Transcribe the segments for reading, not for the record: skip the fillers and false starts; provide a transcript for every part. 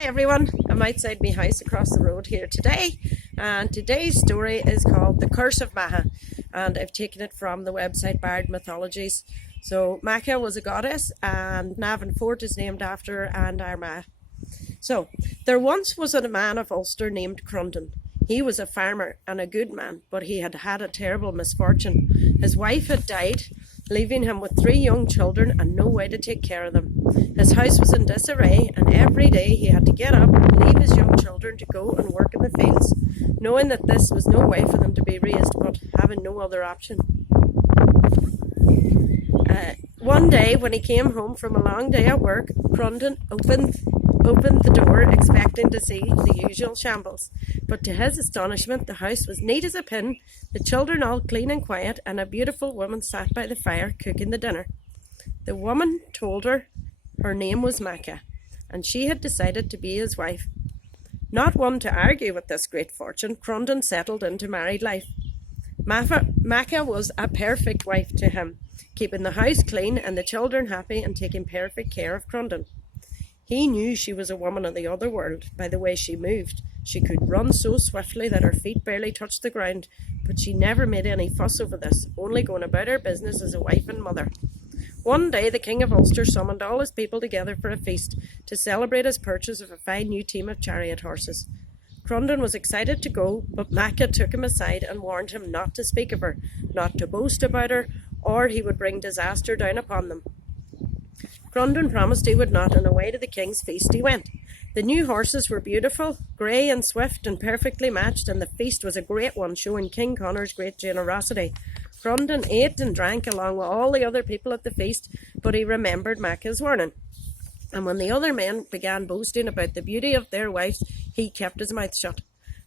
Hi everyone, I'm outside my house across the road here today, and today's story is called The Curse of Macha, and I've taken it from the website Bard Mythologies. So Macha was a goddess and Navan Fort is named after her, and Armagh. So there once was a man of Ulster named Crondon. He was a farmer and a good man, but he had had a terrible misfortune. His wife had died, leaving him with 3 young children and no way to take care of them. His house was in disarray, and every day he had to get up and leave his young children to go and work in the fields, knowing that this was no way for them to be raised, but having no other option. One day, when he came home from a long day at work, Crondon opened the door expecting to see the usual shambles, but to his astonishment the house was neat as a pin, the children all clean and quiet, and a beautiful woman sat by the fire cooking the dinner. The woman told her name was Macha, and she had decided to be his wife. Not one to argue with this great fortune, Crondon settled into married life. Macha was a perfect wife to him, keeping the house clean and the children happy and taking perfect care of Crondon. He knew she was a woman of the other world by the way she moved. She could run so swiftly that her feet barely touched the ground, but she never made any fuss over this, only going about her business as a wife and mother. One day the King of Ulster summoned all his people together for a feast to celebrate his purchase of a fine new team of chariot horses. Crondon was excited to go, but Macha took him aside and warned him not to speak of her, not to boast about her, or he would bring disaster down upon them. Crondon promised he would not, and away to the king's feast he went. The new horses were beautiful, grey and swift and perfectly matched, and the feast was a great one, showing King Conor's great generosity. Crondon ate and drank along with all the other people at the feast, but he remembered Macha's warning. And when the other men began boasting about the beauty of their wives, he kept his mouth shut.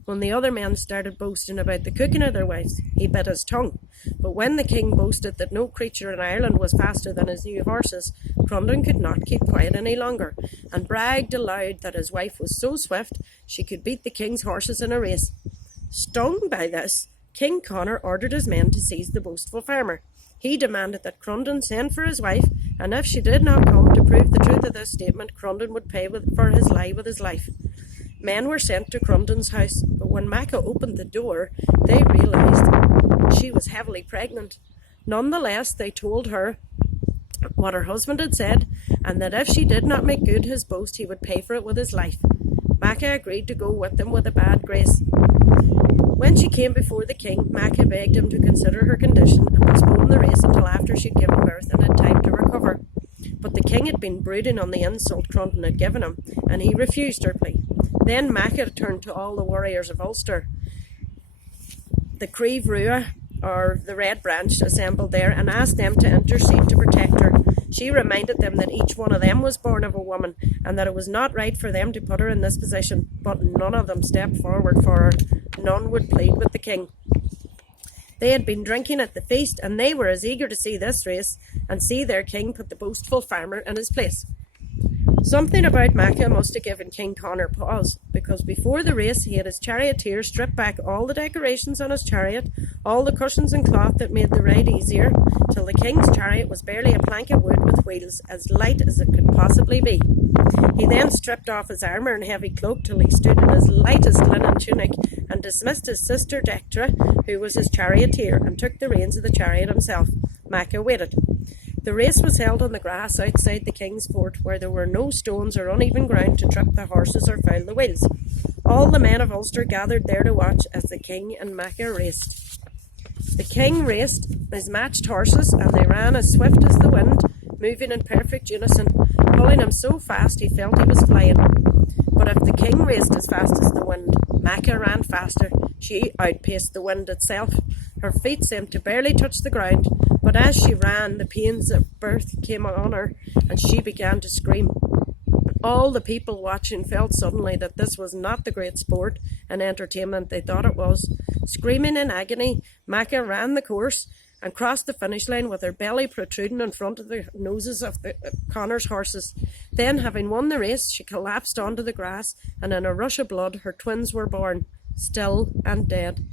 When the other men started boasting about the cooking of their wives, he bit his tongue. But when the king boasted that no creature in Ireland was faster than his new horses, Crondon could not keep quiet any longer, and bragged aloud that his wife was so swift she could beat the king's horses in a race. Stung by this, King Conor ordered his men to seize the boastful farmer. He demanded that Crondon send for his wife, and if she did not come to prove the truth of this statement, Crondon would pay for his lie with his life. Men were sent to Crondon's house, but when Macha opened the door, they realised she was heavily pregnant. Nonetheless, they told her what her husband had said, and that if she did not make good his boast, he would pay for it with his life. Macha agreed to go with them with a bad grace. When she came before the king, Macha begged him to consider her condition and postpone the race until after she'd given birth and had time to recover. But the king had been brooding on the insult Crondon had given him, and he refused her plea. Then Macha turned to all the warriors of Ulster. The Creve Rua, or the Red Branch, assembled there and asked them to intercede to protect her. She reminded them that each one of them was born of a woman, and that it was not right for them to put her in this position, but none of them stepped forward for her. None would plead with the king. They had been drinking at the feast, and they were as eager to see this race and see their king put the boastful farmer in his place. Something about Macha must have given King Conor pause, because before the race he had his charioteer strip back all the decorations on his chariot, all the cushions and cloth that made the ride easier, till the king's chariot was barely a plank of wood with wheels, as light as it could possibly be. He then stripped off his armour and heavy cloak till he stood in his lightest linen tunic, and dismissed his sister Dectra, who was his charioteer, and took the reins of the chariot himself. Macha waited. The race was held on the grass outside the king's fort, where there were no stones or uneven ground to trip the horses or foul the wheels. All the men of Ulster gathered there to watch as the king and Macha raced. The king raced his matched horses, and they ran as swift as the wind, moving in perfect unison, pulling him so fast he felt he was flying. But if the king raced as fast as the wind, Macha ran faster. She outpaced the wind itself. Her feet seemed to barely touch the ground, but as she ran, the pains of birth came on her, and she began to scream. All the people watching felt suddenly that this was not the great sport and entertainment they thought it was. Screaming in agony, Macha ran the course and crossed the finish line with her belly protruding in front of the noses of the Conor's horses. Then, having won the race, she collapsed onto the grass, and in a rush of blood her twins were born, still and dead.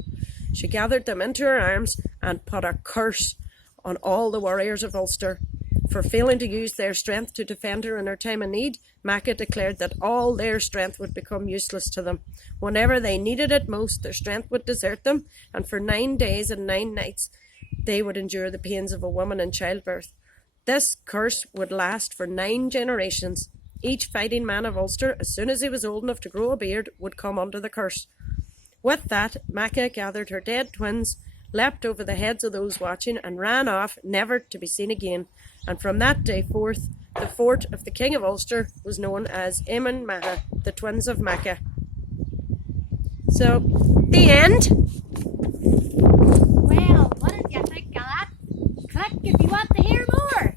She gathered them into her arms and put a curse on all the warriors of Ulster. For failing to use their strength to defend her in her time of need, Macha declared that all their strength would become useless to them. Whenever they needed it most, their strength would desert them, and for 9 days and 9 nights they would endure the pains of a woman in childbirth. This curse would last for 9 generations. Each fighting man of Ulster, as soon as he was old enough to grow a beard, would come under the curse. With that, Macha gathered her dead twins, leapt over the heads of those watching, and ran off, never to be seen again. And from that day forth, the fort of the King of Ulster was known as Eamon Macha, the twins of Macha. So, the end. Well, what did you think of that? Click if you want to hear more.